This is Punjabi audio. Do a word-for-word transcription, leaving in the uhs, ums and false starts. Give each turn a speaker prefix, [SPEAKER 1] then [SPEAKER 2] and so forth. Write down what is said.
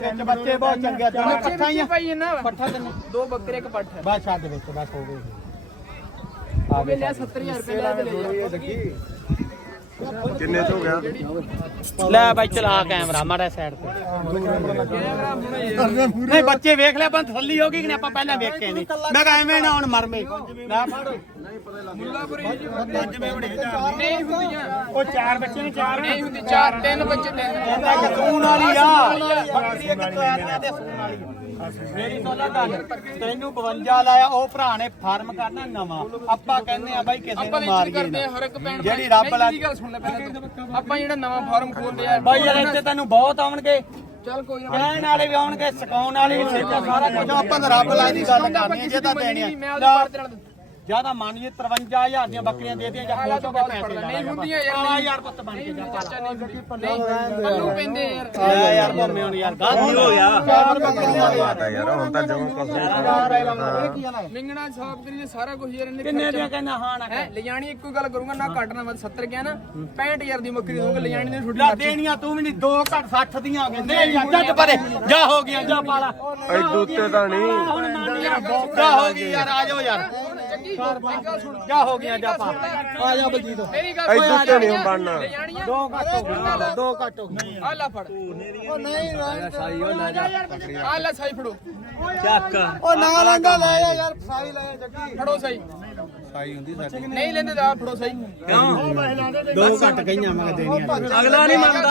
[SPEAKER 1] ਬੱਚੇ ਬਹੁਤ ਚੰਗੇ ਆ ਦੋਵੇਂ ਪੱਠਾਂ ਹੀ ਆ
[SPEAKER 2] ਭਾਈ ਇਹਨਾਂ
[SPEAKER 1] ਪੱਠਾ ਕਿੰਨੇ
[SPEAKER 2] ਦੋ ਬੱਕਰੇ ਇੱਕ ਪੱਠ ਹੈ
[SPEAKER 1] ਬਸ ਛੱਡ ਵਿੱਚ ਬਸ ਹੋ ਗਏ
[SPEAKER 2] ਆ ਗਏ ਲਿਆ ਸੱਤਰ ਹਜ਼ਾਰ ਰੁਪਏ ਲੈ ਲੈ
[SPEAKER 3] ਕਿੰਨੇ ਚ ਹੋ ਗਿਆ
[SPEAKER 1] ਲੈ ਬਾਈ ਚਲਾ ਕੈਮਰਾ ਮਾੜਾ ਸਾਈਡ ਤੇ ਨਹੀਂ ਬੱਚੇ ਵੇਖ ਲੈ ਬੰਦ ਥੱਲੀ ਹੋ ਗਈ ਕਿ ਆਪਾਂ ਪਹਿਲਾਂ ਵੇਖੇ ਨਹੀਂ ਮੈਂ ਕਿਹਾ ਐਵੇਂ ਨਾ ਹੁਣ ਮਰਮੇ ਲੈ ਫੜ
[SPEAKER 2] ਨਹੀਂ ਹੁੰਦੀਆਂ
[SPEAKER 1] ਉਹ ਚਾਰ ਬੱਚੇ ਨੇ ਚਾਰ
[SPEAKER 2] ਨਹੀਂ ਹੁੰਦੀ ਚਾਰ ਤਿੰਨ ਬੱਚੇ ਤਿੰਨ
[SPEAKER 1] ਇਹਦਾ ਜਤੂਨ ਵਾਲੀ ਆ ਬੱਕਰੀ ਇੱਕ ਤੋਇਆ ਤੇ ਸੂਣ ਵਾਲੀ ਮੇਰੀ ਤੋਲਾ ਗੱਲ ਤੈਨੂੰ ਬਵੰਜਾ ਲਾਇਆ ਉਹ ਭਰਾ ਨੇ ਫਾਰਮ ਕਰਨਾ ਨਵਾਂ ਆਪਾਂ ਕਹਿੰਦੇ ਆ ਬਾਈ ਕਿਸੇ
[SPEAKER 2] ਆਪਾਂ
[SPEAKER 1] ਨੂੰ
[SPEAKER 2] ਵੀ
[SPEAKER 1] ਮਾਰ
[SPEAKER 2] ਕਰਦੇ ਆ ਹਰ ਇੱਕ ਭੈਣ
[SPEAKER 1] ਜਿਹੜੀ ਰੱਬ ਲਾ
[SPEAKER 2] ਦੀ ਗੱਲ ਸੁਣ ਲੈ ਪਹਿਲਾਂ ਆਪਾਂ ਜਿਹੜਾ ਨਵਾਂ ਫਾਰਮ ਖੋਲਦੇ ਆ
[SPEAKER 1] ਬਾਈ ਯਾਰ ਇੱਥੇ ਤੈਨੂੰ ਬਹੁਤ ਆਉਣਗੇ
[SPEAKER 2] ਚੱਲ ਕੋਈ ਨਾ
[SPEAKER 1] ਕਹਿਣ ਵਾਲੇ ਵੀ ਆਉਣਗੇ ਸਕਾਉਣ ਵਾਲੇ ਵੀ ਸਿੱਧਾ ਸਾਰਾ ਕੁਝ ਆਪਾਂ ਤਾਂ ਰੱਬ ਲਾ ਦੀ ਗੱਲ ਕਰਨੀ ਜੇ ਤਾਂ ਦੇਣੀ
[SPEAKER 2] ਮੈਂ ਉਹਦੇ ਪਰ ਦੇਣਾ
[SPEAKER 1] ਜਿਆਦਾ ਮੰਨ ਜੇ ਤਰਵੰਜਾ ਹਜ਼ਾਰ ਦੀਆਂ ਬੱਕਰੀਆਂ ਦੇ ਦੀਆਂ ਜਾਂ ਖੋਲ ਤੋਂ ਪੈਸੇ
[SPEAKER 2] ਨਹੀਂ ਹੁੰਦੀਆਂ ਯਾਰ
[SPEAKER 1] ਆ ਯਾਰ ਪੁੱਤ ਬਣ ਕੇ ਜਾ
[SPEAKER 2] ਚਾਚਾ ਨਹੀਂ ਪੱਲੂ ਪੈਂਦੇ ਯਾਰ
[SPEAKER 1] ਆ ਯਾਰ ਭੰਮੇ ਹੁਣ ਯਾਰ ਗਲਤ ਹੋ ਗਿਆ
[SPEAKER 3] ਪਤਾ ਯਾਰ ਹੁਣ ਤਾਂ ਜਮਾ ਕੁਛ
[SPEAKER 2] ਲਿੰਗਣਾ ਸਾਫ ਕਰੀਏ ਸਾਰਾ ਕੁਝ ਯਾਰ ਇਹਨੇ
[SPEAKER 1] ਕਿੰਨੇ ਦੀਆਂ ਕਹਿੰਦਾ ਹਾਂ ਨਾ
[SPEAKER 2] ਹੈ ਲਿਜਾਣੀ ਇੱਕੋ ਗੱਲ ਕਰੂੰਗਾ ਨਾ ਘਟਣਾ ਵੱਧ ਸੱਤਰ ਗਿਆ ਨਾ ਪੈਂਹਠ ਹਜ਼ਾਰ ਦੀ ਬੱਕਰੀ ਦਊਂਗਾ ਲਿਜਾਣੀ ਨੇ ਛੁੱਟੀ
[SPEAKER 1] ਲੈ ਦੇਣੀਆਂ ਤੂੰ ਵੀ ਨਹੀਂ ਦੋ ਘੱਟ ਸੱਠ ਦੀਆਂ ਹੋ ਗਈਆਂ ਦੇ ਯਾਰ ਜੱਟ ਪਰੇ ਜਾ ਹੋ ਗਿਆ ਜਾ ਪਾਲਾ
[SPEAKER 3] ਐਡੂ ਉੱਤੇ ਤਾਂ ਨਹੀਂ
[SPEAKER 1] ਹੁਣ ਮੰਨ ਯਾਰ ਜਾ ਹੋ ਗਈ ਯਾਰ ਆ ਜਾਓ ਯਾਰ ਜਾ ਹੋ ਗਿਆ ਜਾ ਪਾ ਆ ਜਾ ਬਲਜੀਤ
[SPEAKER 2] ਮੇਰੀ ਗੱਲ
[SPEAKER 3] ਐਡੂ ਉੱਤੇ ਨਹੀਂ ਬਣਨਾ
[SPEAKER 2] ਲਿਜਾਣੀਆਂ
[SPEAKER 1] ਦੋ ਘੱਟ ਹੋ ਗਏ ਦੋ ਘੱਟ ਹੋ ਗਏ
[SPEAKER 2] ਆ ਲੈ ਫੜ
[SPEAKER 1] ਉਹ ਨਹੀਂ ਸਾਈ ਉਹ ਲੈ ਜਾ
[SPEAKER 2] ਆ ਲੈ ਸਾਈ ਫੜੋ
[SPEAKER 1] ਚੱਕ ਉਹ ਨਾ ਲੰਗਾ ਲੈ ਜਾ ਯਾਰ ਸਾਈ ਲੈ ਜੱਗੀ
[SPEAKER 2] ਫੜੋ ਸਾਈ
[SPEAKER 1] ਸਾਈ ਹੁੰਦੀ ਸਾਡੀ
[SPEAKER 2] ਨਹੀਂ ਲੈਂਦੇ ਤਾਂ ਆ ਫੜੋ ਸਾਈ
[SPEAKER 1] ਕਿਉਂ ਦੋ ਘੱਟ ਗਈਆਂ ਮੈਂ ਦੇਣੀਆਂ ਅਗਲਾ ਨਹੀਂ ਮੰਨਦਾ